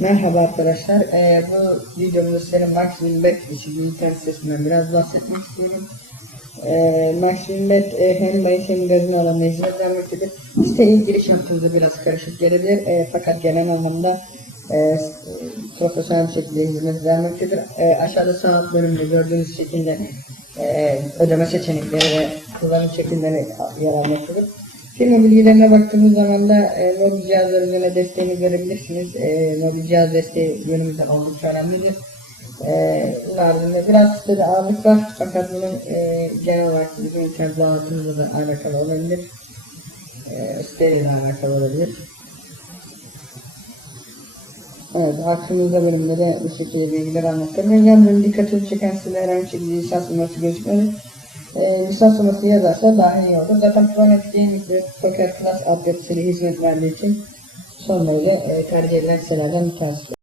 Merhaba arkadaşlar. Bu videomda size Maxwin Bet için internet sitesinden biraz bahsetmek istiyorum. Maxwin Bet hem bahis hem gazino alanına hizmet vermektedir. Siteye giriş yaptığınızda biraz karışık gelebilir. Fakat genel anlamda profesyonel bir şekilde hizmet vermektedir. Aşağıda sağ alt bölümde gördüğünüz şekilde ödeme seçenekleri ve kullanım şekilleri yer almaktadır. Firma bilgilerine baktığımız zaman da mobil cihazlar üzerine desteğini görebilirsiniz. Mobil cihaz desteği yönümüzden oldukça önemlidir. Bunun haricinde biraz sitede ağırlık var fakat bunun genel olarak bizim internet bağlantımızla da alakalı olabilir. Siteyle de alakalı olabilir. Evet, hakkımızda bölümde de bu şekilde bilgiler anlatılıyor. Yalnız dikkatini çeken size herhangi bir lisans numarası gözükmedi. Lisans numarası yazarsa daha iyi olur. Zaten Pronet Gaming ve Poker Plus altyapısıyla hizmet verdiği için son derece tercih edilen sitelerden bir tanesi.